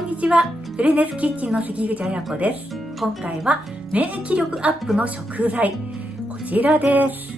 こんにちは。ウレネスキッチンの関口彩子です。今回は免疫力アップの食材、こちらです。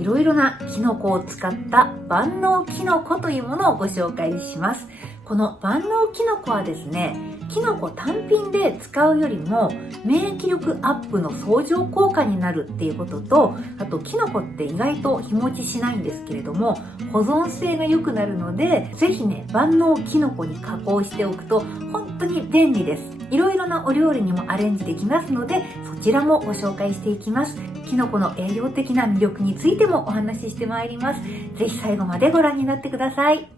いろいろなキノコを使った万能キノコというものをご紹介します。この万能キノコはですね、キノコ単品で使うよりも免疫力アップの相乗効果になるっていうことと、あとキノコって意外と日持ちしないんですけれども保存性が良くなるので、ぜひね万能キノコに加工しておくと本当に便利です。いろいろなお料理にもアレンジできますので、そちらもご紹介していきます。キノコの栄養的な魅力についてもお話ししてまいります。ぜひ最後までご覧になってください。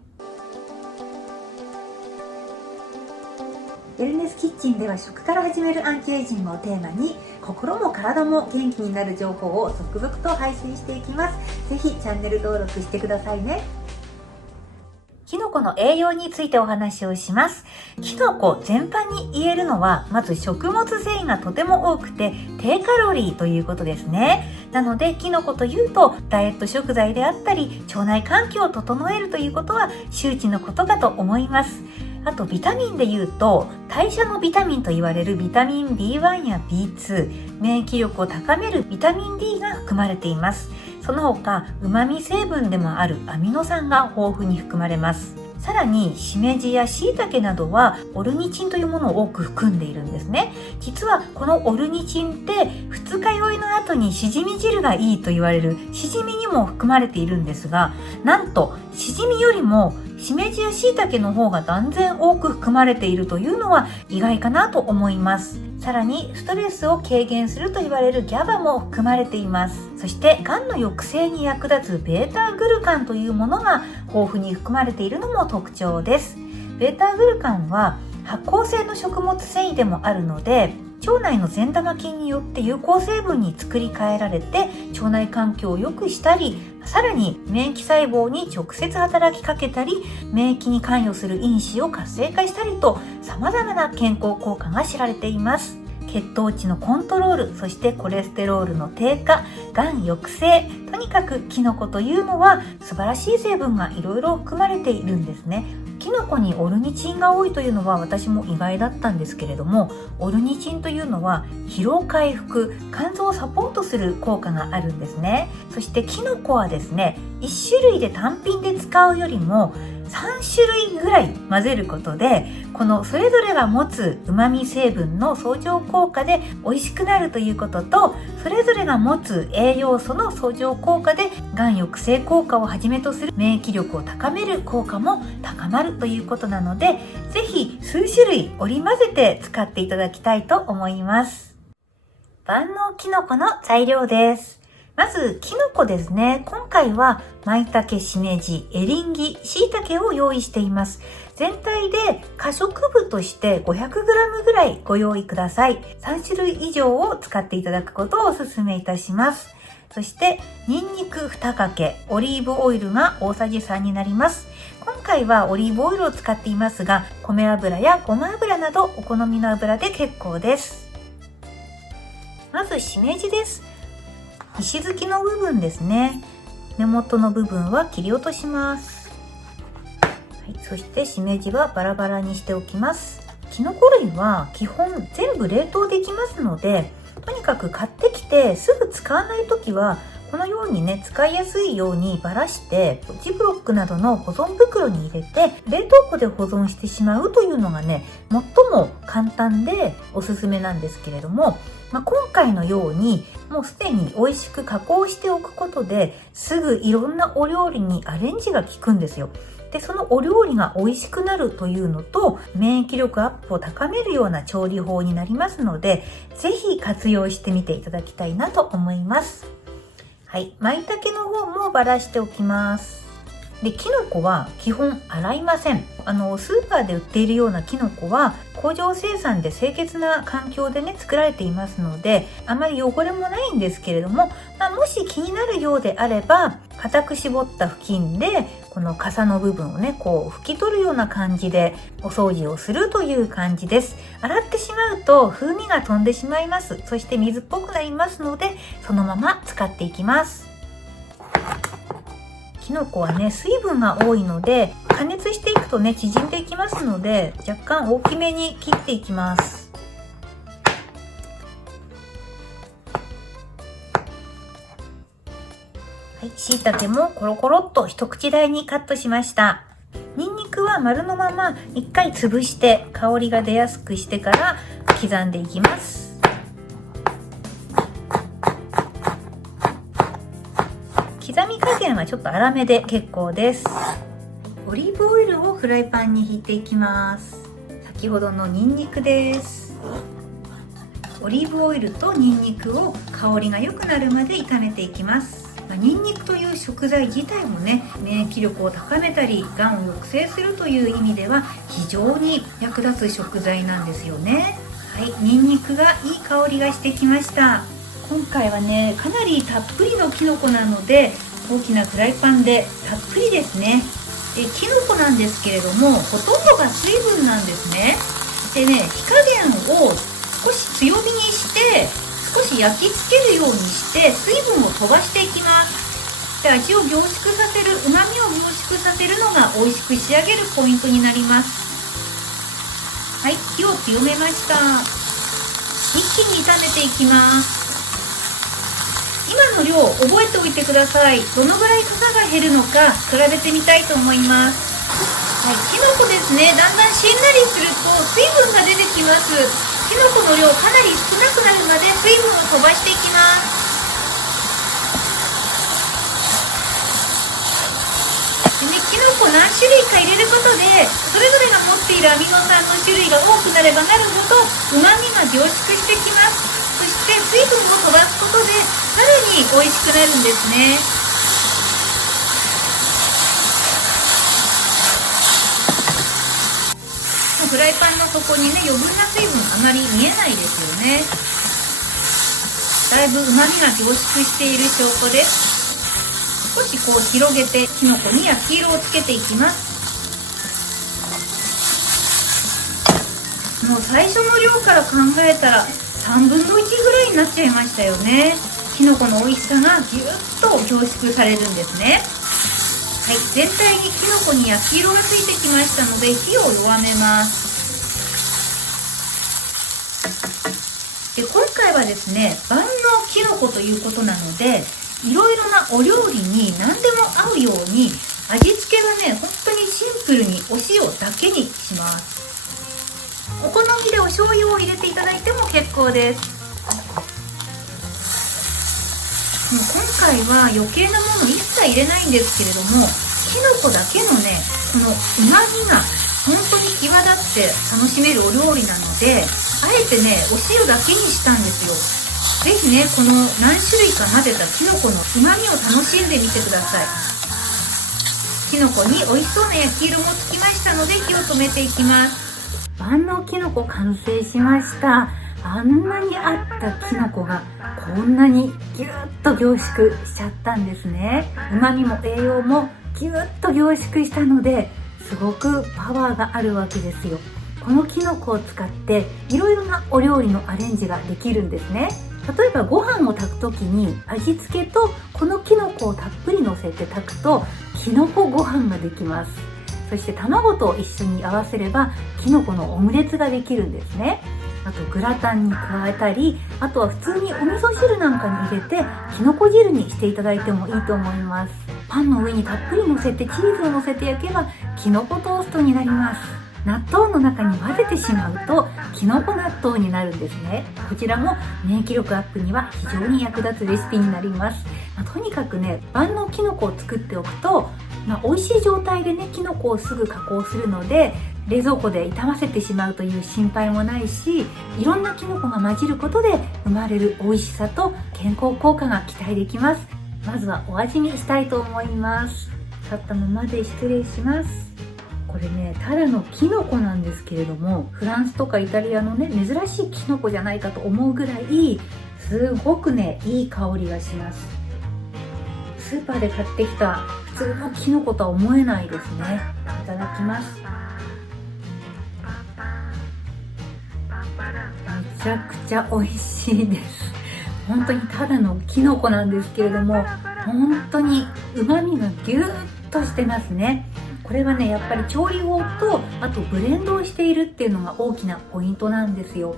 ウェルネスキッチンでは食から始めるアンチエイジングをテーマに心も体も元気になる情報を続々と配信していきます。ぜひチャンネル登録してくださいね。キノコの栄養についてお話をします。キノコ全般に言えるのは、まず食物繊維がとても多くて低カロリーということですね。なのでキノコというとダイエット食材であったり腸内環境を整えるということは周知のことかと思います。あとビタミンで言うと代謝のビタミンと言われるビタミン B1 や B2、 免疫力を高めるビタミン D が含まれています。その他旨味成分でもあるアミノ酸が豊富に含まれます。さらにしめじやしいたけなどはオルニチンというものを多く含んでいるんですね。実はこのオルニチンって二日酔いの後にしじみ汁がいいと言われるしじみにも含まれているんですが、なんとしじみよりもしめじやしいたけの方が断然多く含まれているというのは意外かなと思います。さらにストレスを軽減すると言われる GABA も含まれています。そしてがんの抑制に役立つ β グルカンというものが豊富に含まれているのも特徴です。β グルカンは発酵性の食物繊維でもあるので、腸内の善玉菌によって有効成分に作り変えられて腸内環境を良くしたり、さらに免疫細胞に直接働きかけたり、免疫に関与する因子を活性化したりと様々な健康効果が知られています。血糖値のコントロール、そしてコレステロールの低下、がん抑制、とにかくキノコというのは素晴らしい成分がいろいろ含まれているんですね。キノコにオルニチンが多いというのは私も意外だったんですけれども、オルニチンというのは疲労回復、肝臓をサポートする効果があるんですね。そしてキノコはですね、1種類で単品で使うよりも3種類ぐらい混ぜることで、このそれぞれが持つ旨味成分の相乗効果で美味しくなるということと、それぞれが持つ栄養素の相乗効果でがん抑制効果をはじめとする免疫力を高める効果も高まるということなので、ぜひ数種類織り交ぜて使っていただきたいと思います。万能キノコの材料です。まずキノコですね。今回は舞茸、しめじ、エリンギ、しいたけを用意しています。全体で可食部として 500g ぐらいご用意ください。3種類以上を使っていただくことをお勧めいたします。そしてニンニク2かけ、オリーブオイルが大さじ3になります。今回はオリーブオイルを使っていますが、米油やごま油などお好みの油で結構です。まずしめじです。石突きの部分ですね。根元の部分は切り落とします。そしてしめじはバラバラにしておきます。キノコ類は基本全部冷凍できますので、とにかく買ってきてすぐ使わないときはこのようにね、使いやすいようにばらしてジップロックなどの保存袋に入れて冷凍庫で保存してしまうというのがね、最も簡単でおすすめなんですけれども、今回のようにもうすでに美味しく加工しておくことですぐいろんなお料理にアレンジが効くんですよ。で、そのお料理が美味しくなるというのと免疫力アップを高めるような調理法になりますので、ぜひ活用してみていただきたいなと思います。はい、舞茸の方もばらしておきます。で、キノコは基本洗いません。スーパーで売っているようなキノコは工場生産で清潔な環境でね作られていますので、あまり汚れもないんですけれども、もし気になるようであれば固く絞った布巾でこの傘の部分をねこう拭き取るような感じでお掃除をするという感じです。洗ってしまうと風味が飛んでしまいます。そして水っぽくなりますので、そのまま使っていきます。キノコはね水分が多いので加熱していくとね縮んでいきますので、若干大きめに切っていきます。はい、椎茸もコロコロっと一口大にカットしました。ニンニクは丸のまま一回潰して香りが出やすくしてから刻んでいきます。刻み加減はちょっと粗めで結構です。オリーブオイルをフライパンに引いていきます。先ほどのニンニクです。オリーブオイルとニンニクを香りが良くなるまで炒めていきます。ニンニクという食材自体もね、免疫力を高めたりがんを抑制するという意味では非常に役立つ食材なんですよね。はい、ニンニクがいい香りがしてきました。今回はねかなりたっぷりのきのこなので、大きなフライパンでたっぷりですね。できのこなんですけれども、ほとんどが水分なんですね。でね、火加減を少し強火にして少し焼き付けるようにして水分を飛ばしていきます。で、味を凝縮させる、旨味を凝縮させるのが美味しく仕上げるポイントになります。はい、火を強めました。一気に炒めていきます。今の量覚えておいてください。どのぐらい草が減るのか比べてみたいと思います。はい、きのこですね、だんだんしんなりすると水分が出てきます。きのこの量かなり少なくなるまで水分を飛ばしていきます。でね、きのこ何種類か入れることでそれぞれが持っているアミノ酸の種類が多くなればなるほど旨味が凝縮してきます。そして水分を飛ばすことでさらに美味しくなるんですね。フライパンの底にね余分な水分あまり見えないですよね。だいぶ旨味が凝縮している証拠です。少しこう広げてきのこに焼き色をつけていきます。もう最初の量から考えたら3分の1ぐらいになっちゃいましたよね。きのこの美味しさがぎゅっと凝縮されるんですね。はい、全体にきのこに焼き色がついてきましたので火を弱めます。で、今回はですね、万能きのこということなので、いろいろなお料理に何でも合うように味付けはね、本当にシンプルにお塩だけにします。お好みでお醤油を入れていただいても結構です。もう今回は余計なもの一切入れないんですけれども、きのこだけのねこの旨味が本当に際立って楽しめるお料理なので、あえてねお塩だけにしたんですよ。ぜひねこの何種類か混ぜたきのこの旨味を楽しんでみてください。きのこに美味しそうな焼き色もつきましたので火を止めていきます。万能きのこ完成しました。あんなにあったきのこがこんなにぎゅっと凝縮しちゃったんですね。旨味も栄養もぎゅっと凝縮したのですごくパワーがあるわけですよ。このきのこを使っていろいろなお料理のアレンジができるんですね。例えばご飯を炊く時に味付けとこのきのこをたっぷりのせて炊くときのこご飯ができます。そして卵と一緒に合わせればきのこのオムレツができるんですね。あとグラタンに加えたり、あとは普通にお味噌汁なんかに入れてきのこ汁にしていただいてもいいと思います。パンの上にたっぷり乗せてチーズを乗せて焼けばきのこトーストになります。納豆の中に混ぜてしまうときのこ納豆になるんですね。こちらも免疫力アップには非常に役立つレシピになります。とにかくね万能きのこを作っておくと、美味しい状態でねきのこをすぐ加工するので冷蔵庫で傷ませてしまうという心配もないし、いろんなきのこが混じることで生まれる美味しさと健康効果が期待できます。まずはお味見したいと思います。立ったままで失礼します。これねただのきのこなんですけれども、フランスとかイタリアのね珍しいきのこじゃないかと思うぐらいすごくねいい香りがします。スーパーで買ってきた普通のきのことは思えないですね。いただきます。めちゃくちゃ美味しいです。本当にただのきのこなんですけれども、本当に旨味がギューッとしてますね。これはね、やっぱり調理法と、あとブレンドをしているっていうのが大きなポイントなんですよ。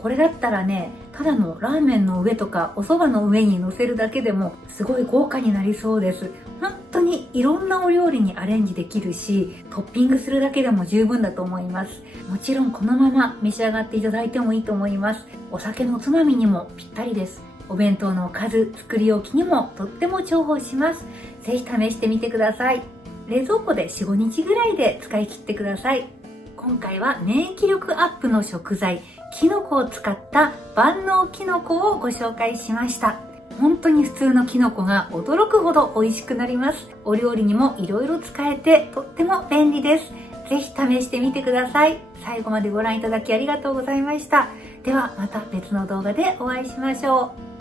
これだったらね、ただのラーメンの上とかお蕎麦の上に乗せるだけでもすごい豪華になりそうです。本当にいろんなお料理にアレンジできるし、トッピングするだけでも十分だと思います。もちろんこのまま召し上がっていただいてもいいと思います。お酒のつまみにもぴったりです。お弁当のおかず、作り置きにもとっても重宝します。ぜひ試してみてください。冷蔵庫で 4,5 日ぐらいで使い切ってください。今回は免疫力アップの食材、キノコを使った万能キノコをご紹介しました。本当に普通のキノコが驚くほど美味しくなります。お料理にもいろいろ使えてとっても便利です。ぜひ試してみてください。最後までご覧いただきありがとうございました。ではまた別の動画でお会いしましょう。